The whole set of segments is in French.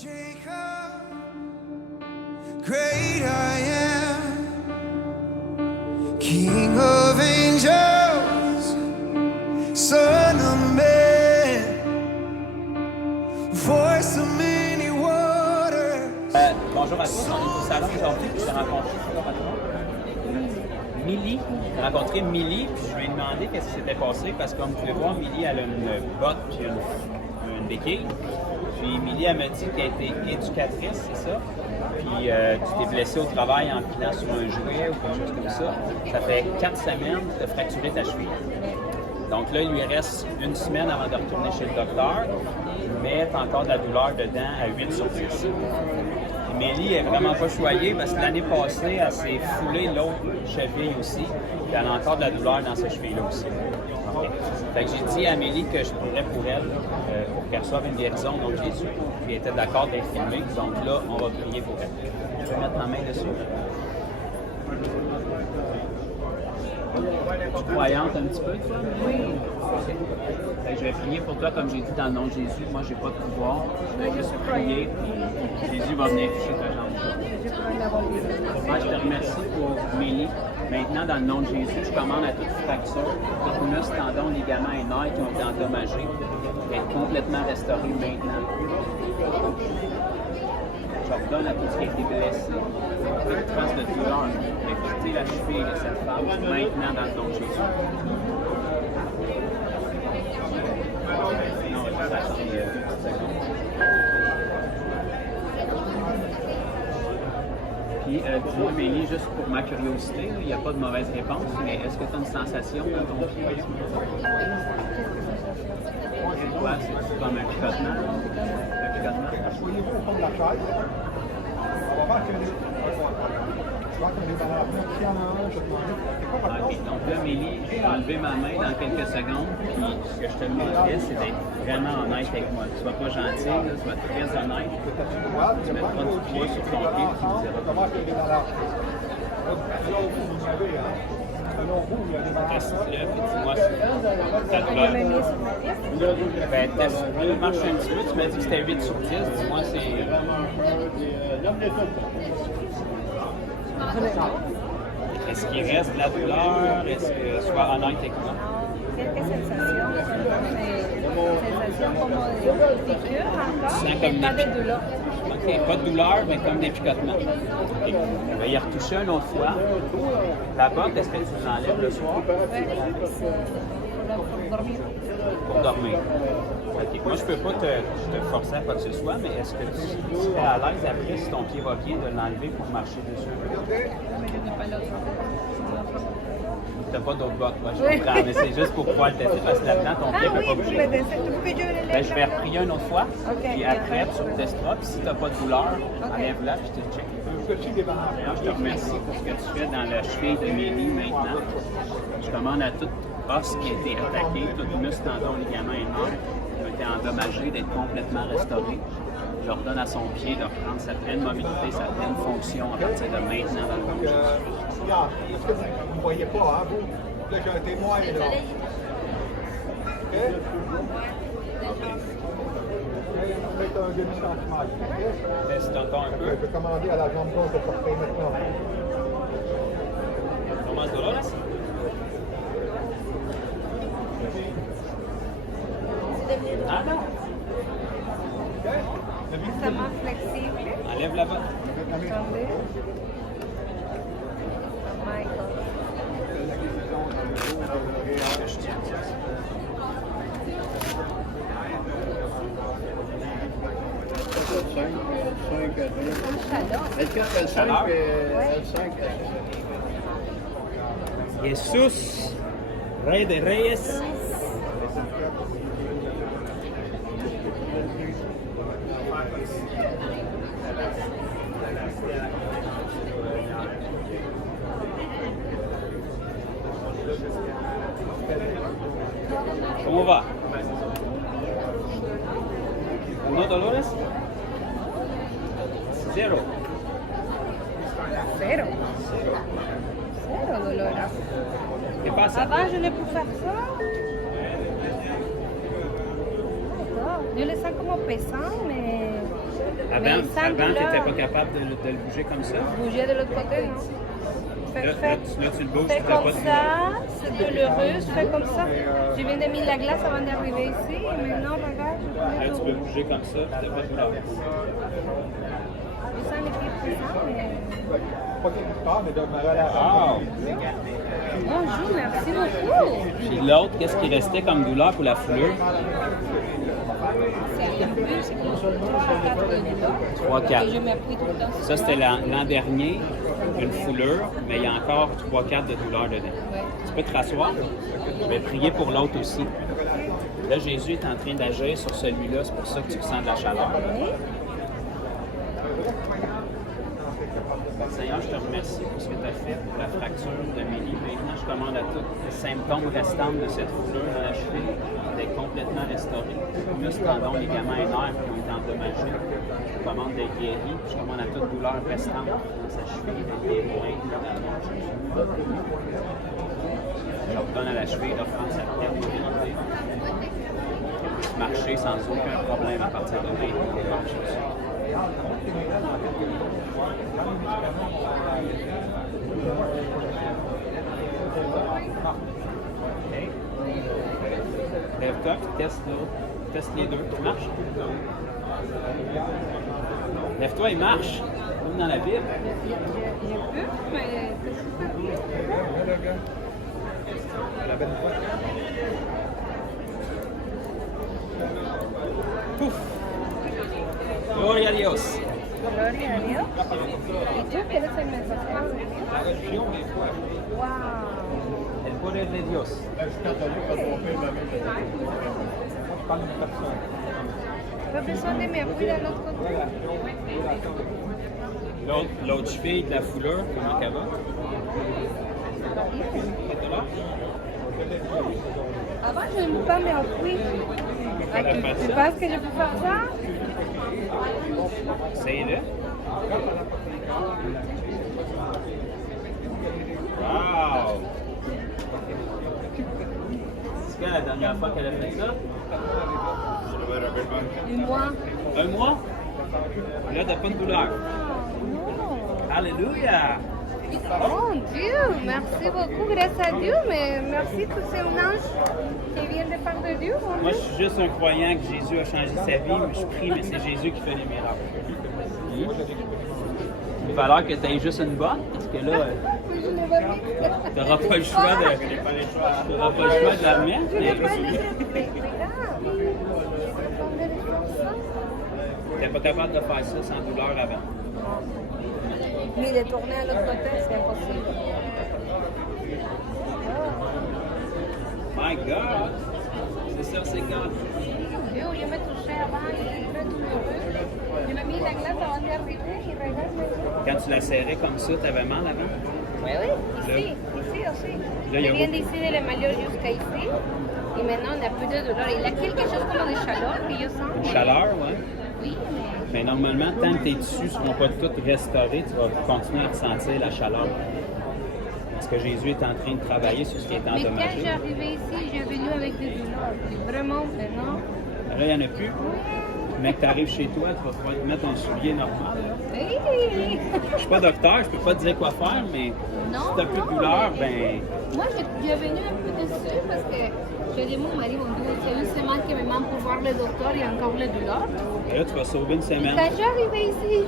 Jacob, great I am, King of angels, Son of man, voice of many waters. Bonjour à tous, on est au salon aujourd'hui, puis je t'ai rencontré Millie. J'ai rencontré Millie, puis je lui ai demandé qu'est-ce qui s'était passé, parce que comme vous pouvez voir, Millie, elle a une botte puis une béquille. Puis Millie, elle m'a dit qu'elle était éducatrice, c'est ça? Puis tu t'es blessé au travail en pilant sur un jouet ou quelque chose comme ça. Ça fait 4 semaines que tu as fracturé ta cheville. Donc là, il lui reste une semaine avant de retourner chez le docteur, mais tu as encore de la douleur dedans à 8 sur 10. Millie est vraiment pas choyée parce que l'année passée, elle s'est foulée l'autre cheville aussi. Puis elle a encore de la douleur dans sa cheville-là aussi. Okay. Fait que j'ai dit à Millie que je pourrais pour elle, pour qu'elle reçoive une guérison, donc Jésus. Puis elle était d'accord d'être filmée. Donc là, on va prier pour elle. Je vais mettre ma main dessus. Tu es croyante un petit peu, toi? Oui. Okay. Je vais prier pour toi, comme j'ai dit, dans le nom de Jésus. Moi, je n'ai pas de pouvoir. Je vais juste prier, puis Jésus va venir toucher ta jambe. Moi, je te remercie pour Millie. Maintenant, dans le nom de Jésus, je commande à toute fracture, tout muscle, tendon, ligament et nerfs qui ont été endommagés, d'être complètement restaurés maintenant. Je ordonne à tout ce qui a été blessé, toute trace de douleur, de quitter la cheville de cette femme maintenant dans le nom de Jésus. Non, je vais juste attendre une petite seconde. Puis, dis-moi, Millie, juste pour ma curiosité, il n'y a pas de mauvaise réponse, mais est-ce que tu as une sensation dans ton pied? C'est quoi? C'est comme un picotement? Un picotement? Asseyez-vous au fond de la chaise. On va voir que je vois que les valeurs qui en ont, je demande. Ok, donc là, Millie, je vais enlever ma main dans quelques secondes, puis ce que je te demanderais, c'est d'être vraiment honnête avec moi. Sois pas gentil, là, sois très honnête. Tu mettras du poids sur ton pied, puis tu me diras. Reste-le, puis dis-moi ta douleur. Ben, marche un petit peu, tu m'as dit que c'était 8 sur 10, dis-moi c'est... Est-ce qu'il reste de la douleur? Est-ce que sois honnête avec moi? Quelques sensations, como de piqûre encore, mais pas de douleur. OK, pas de douleur, mais comme des picotements. Okay. On va y retoucher une autre fois. La botte, est-ce que tu l'enlèves le soir? Oui, pour dormir. Pour dormir. OK. Moi, je ne peux pas te forcer à quoi que ce soit, mais est-ce que tu serais à l'aise après, si ton pied va bien, de l'enlever pour marcher dessus? Mais je n'ai pas l'autre. Tu n'as pas d'autres bottes, moi, je comprends, mais c'est juste pour pouvoir le tester parce que là-dedans, ton pied ne peut pas bouger. Ben, je vais reprier une autre fois, puis après, tu le testeras, puis si tu n'as pas de douleur, enlève-la, puis je te check. Alors, je te remercie pour ce que tu fais dans la cheville de Millie maintenant. Je commande à tout os qui a été attaqué, tout muscle, tendon, ligament et nerf, qui a été endommagé, d'être complètement restauré. Je ordonne à son pied de reprendre sa pleine mobilité, sa pleine fonction à partir de maintenant dans le nom de Jésus. Regarde, est-ce que vous ne voyez pas, hein, vous? Là, j'ai un témoin, là. OK? Faites un demi-centimètre. Laisse encore un peu. Je vais commander à la jambe gauche de porter maintenant. Comment ça va, là? Ah non! Está más flexible. Enlève la botte. Attendez. My God. Je tiens. Jesús, Rey de Reyes. ¿Cómo va? ¿No dolores? Cero. Cero. Cero dolor. ¿Qué pasa? Avant, je ne pouvais faire ça. Yo le sens como pesado, mais Avant, sans tu n'étais douleur. pas capable de le bouger comme ça. Bouger de l'autre côté, non? Là, tu le bouges, Fais tu n'as pas comme de ça, c'est douloureux, fais comme ça. Je viens de mettre la glace avant d'arriver ici, et maintenant, regarde, je Là, connais tu peux bouger comme ça, tu n'as pas de douleur. Je sens les pieds présents, mais... Pas quelque part, mais de me relâcher. Wow! Bonjour, merci beaucoup. Puis l'autre, qu'est-ce qui restait comme douleur pour la foulure? C'est un peu, c'est que je 3-4 de douleur. 3-4. Et je m'appuie tout le temps. Ça, c'était l'an dernier, une foulure, mais il y a encore 3-4 de douleur dedans. Ouais. Tu peux te rasseoir. Je vais prier pour l'autre aussi. Là, Jésus est en train d'agir sur celui-là, c'est pour ça que tu ressens de la chaleur. Seigneur, je te remercie pour ce que tu as fait pour la fracture de Mélie. Maintenant, je commande à tous les symptômes restants de cette foulure dans la cheville d'être complètement restaurés. Muscles, tendons, ligaments et nerfs qui ont été endommagés. Je commande d'être guéri. Je commande à toute douleur restante dans sa cheville d'être guérie maintenant dans le nom de Jésus. Je ordonne à la cheville de reprendre sa pleine mobilité. Marcher sans aucun problème à partir de maintenant au nom de Jésus. Okay. Lève-toi, puis teste l'autre. Teste les deux. Tu marches? Lève-toi et marche. Comme dans la Bible. J'ai peur, mais c'est super bien. La belle fois. Pouf! Gloria a Dios. Gloria a Dios. ¿Y tú quieres el mensaje de Dios? ¡Wow! El poder de Dios. Pas besoin de m'appuyer de l'autre côté. L'autre cheville de la foulure, comment elle va? Avant, je ne peux pas m'appuyer. Tu penses que je peux faire ça? Essaye-le. Wow! C'est quand la dernière fois qu'elle a fait ça? Et moi? Un mois? Là, t'as pas de douleur. Non. Alléluia! Oh Dieu, merci beaucoup, grâce à Dieu, mais merci que c'est un ange qui vient de part de Dieu. Hein? Moi, je suis juste un croyant que Jésus a changé sa vie, mais je prie, mais c'est Jésus qui fait les miracles. Il va falloir que tu aies juste une botte, parce que là, Je l'ai pas mis. tu n'auras pas le choix de, t'auras pas le choix de la mettre. Je l'ai pas mais mis. Regarde, je suis capable de faire ça. Tu n'es pas capable de faire ça sans douleur avant. Mais de tourner à l'autre côté, c'est impossible. My God! C'est ça, c'est God. Dieu, je me touchais avant, il était très douloureux. Je me mis la glace avant d'arriver, il regarde maintenant. Quand tu la serrais comme ça, tu avais mal avant? Oui, oui, ici aussi. Là, il y a Je viens beaucoup- d'ici de la maillot jusqu'à ici. Et maintenant, on n'a plus de douleur. Il y a quelque chose comme de chaleur que je sens. Une chaleur, oui. Oui, Mais normalement, tant que tes tissus ne seront pas tous restaurés, tu vas continuer à ressentir la chaleur. Parce que Jésus est en train de travailler sur ce qui est mais quand endommagé. j'arrivais ici, j'ai venu avec des douleurs. Et vraiment, maintenant, Là, il n'y en a plus. Mais que tu arrives chez toi, tu vas pouvoir te mettre un soulier normal. oui. Je suis pas docteur, je peux pas te dire quoi faire, mais Non, si tu n'as plus de non, douleur, mais- ben Moi, j'ai venu un peu déçue parce que j'ai dit à mon mari, mon Dieu, c'est une semaine que me manque pour voir le docteur et encore les douleurs. là, tu vas sauver une Et semaine. quand j'arrivais ici,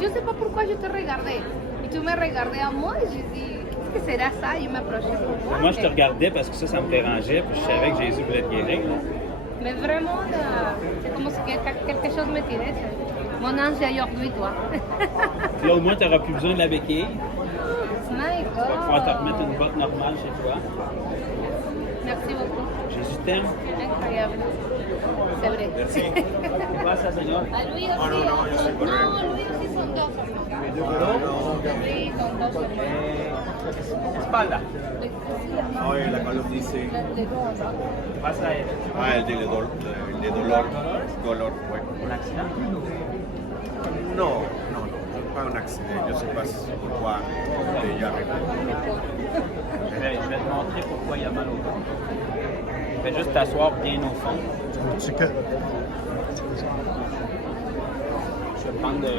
je ne sais pas pourquoi je te regardais. Et tu me regardais à moi et j'ai dit, qu'est-ce que sera ça? Il m'approchait pour moi. Moi, je te regardais parce que ça me dérangeait, puis je savais que Jésus voulait te guérir. Mais vraiment, c'est comme si quelque chose me tirait. Mon ange est aujourd'hui, toi. Puis là, au moins, tu n'auras plus besoin de la béquille. My Tu vas pouvoir te God. remettre une botte normale chez toi. Merci beaucoup. Jésus t'aime. Incroyable. C'est vrai. Merci. Gracias, Señor. A lui aussi. No, lui aussi son dos. Oui, son dos. Espalda. Hoy la columna dice, Vas a él. el de dolor, dolor, bueno. Un accident? Non, pas un accident, je ne sais pas pourquoi il y a Je vais te montrer pourquoi il y a mal au dos. Fais juste t'asseoir bien au fond. Je prendre de...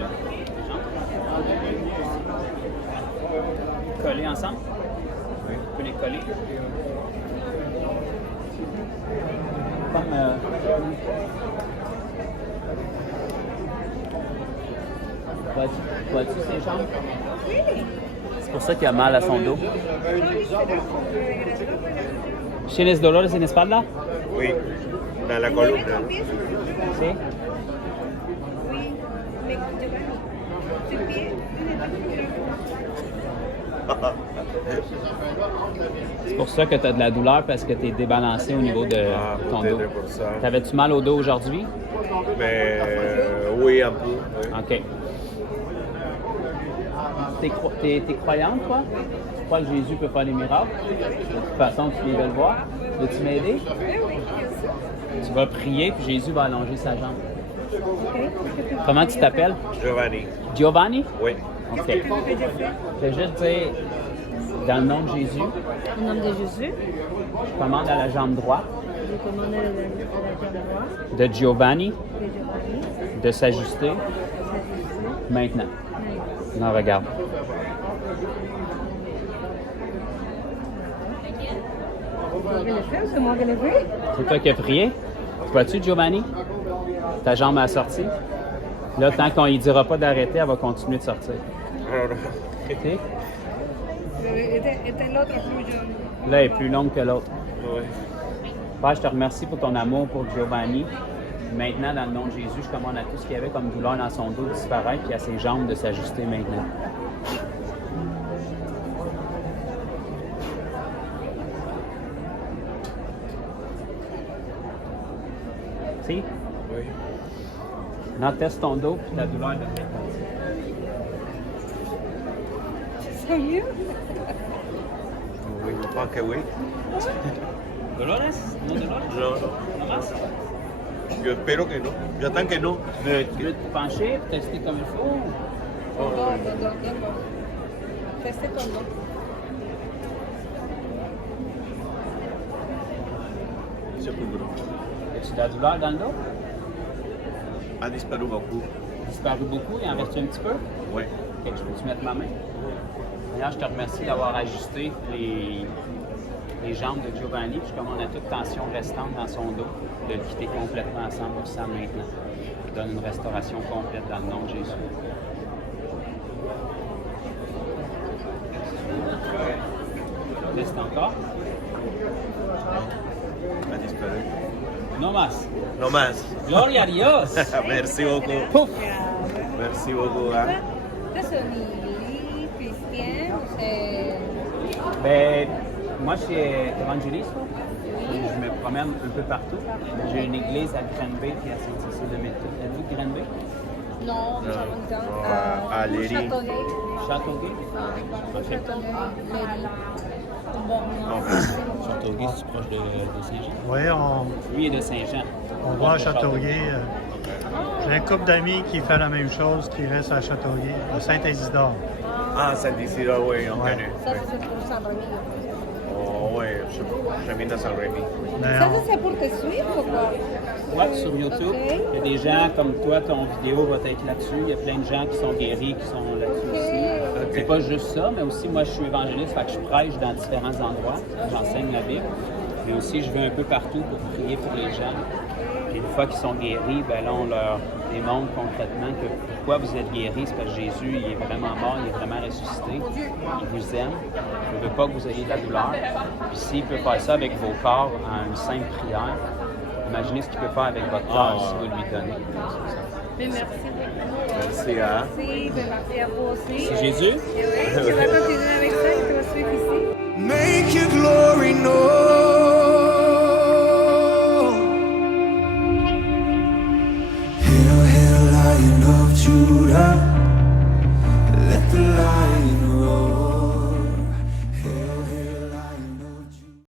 Coller ensemble. Tu peux les coller. Comme... Vois-tu ses jambes? C'est pour ça qu'il a mal à son dos. ¿Tienes dolores en espalda? Oui, dans la colonne. Sí. C'est pour ça que tu as de la douleur parce que tu es débalancé au niveau de ton dos. Peut-être pour ça. T'avais-tu mal au dos aujourd'hui? Mais oui, un peu. Oui. OK. T'es croyante, toi? Tu crois que Jésus peut faire des miracles? De toute façon, tu viens de le voir. Veux-tu m'aider? Tu vas prier, puis Jésus va allonger sa jambe. Comment tu t'appelles? Giovanni. Giovanni? Oui. OK. Je vais juste dire, dans le nom de Jésus, Au nom de Jésus, je commande à la jambe droite je commande à la jambe droite de Giovanni de Giovanni de s'ajuster maintenant. Non, regarde. C'est moi qui l'ai fait. C'est toi qui as prié? Tu vois-tu, Giovanni? Ta jambe a sorti. Là, tant qu'on ne dira pas d'arrêter, elle va continuer de sortir. OK? Este l'autre plus jaune. Là, elle est plus longue que l'autre. Oui. Père, je te remercie pour ton amour pour Giovanni. Maintenant, dans le nom de Jésus, je commande à tout ce qu'il y avait comme douleur dans son dos de disparaître et à ses jambes de s'ajuster maintenant. Si? Oui. Maintenant, teste ton dos puis la douleur de faire. Sérieux? Oui, je pense que oui. ¿Dolores? ¿No dolores? No, ¿No más? yo espero que no. J'attends que no. Tu veux te pencher pour tester comme il faut? Teste ton dos. C'est plus gros. As-tu de la douleur dans le dos? A disparu beaucoup. Disparu beaucoup, il en reste un petit peu? Oui. Ok, je peux-tu mettre ma main? D'ailleurs, je te remercie d'avoir ajusté les jambes de Giovanni. Puis je commande à toute tension restante dans son dos de le quitter complètement à 100% maintenant. Je donne une restauration complète dans le nom de Jésus. Teste encore. A disparu. No más. No más. Gloria a Dios. Merci beaucoup. Pouf! Merci beaucoup. Hein? C'est un chrétien ou c'est... Ben, moi, je suis évangéliste. Je me promène un peu partout. J'ai une église à Granby qui est à Saint-Cécile de Méthode. Êtes-vous de Granby? Non, nous avons dans à Léry. Châteauguay. Châteauguay? Châteauguay, Léry. Bon, Châteauguay, c'est proche de Saint-Jean. Oui, Lui est de Saint-Jean. on va à Châteauguay. J'ai un couple d'amis qui fait la même chose, qui reste à Châteauguay, à Saint-Isidore. Ah, Saint-Isidore, oui, on Ouais. connaît. ça c'est pour Saint-Rémy. Oh, oui, je viens de Saint-Rémy. Mais Ça on- c'est pour te suivre ou quoi? Ouais, sur YouTube, Ok. il y a des gens comme toi, ton vidéo va être là-dessus. Il y a plein de gens qui sont guéris, qui sont là-dessus aussi. C'est pas juste ça, mais aussi moi je suis évangéliste, fait que je prêche dans différents endroits. J'enseigne la Bible. Mais aussi je vais un peu partout pour prier pour les gens. Et une fois qu'ils sont guéris, ben là on leur démontre concrètement que pourquoi vous êtes guéris, c'est parce que Jésus il est vraiment mort, il est vraiment ressuscité. Il vous aime. Il ne veut pas que vous ayez de la douleur. Puis s'il peut faire ça avec vos corps en une simple prière, imaginez ce qu'il peut faire avec votre cœur si vous lui donnez. Mais merci beaucoup. Merci, hein? Merci, mais merci à vous aussi. C'est Jésus? Et oui, tu vas continuer avec ça et tu vas suivre ici. Make your glory known. Hail, hail, Lion of Judah. Let the lion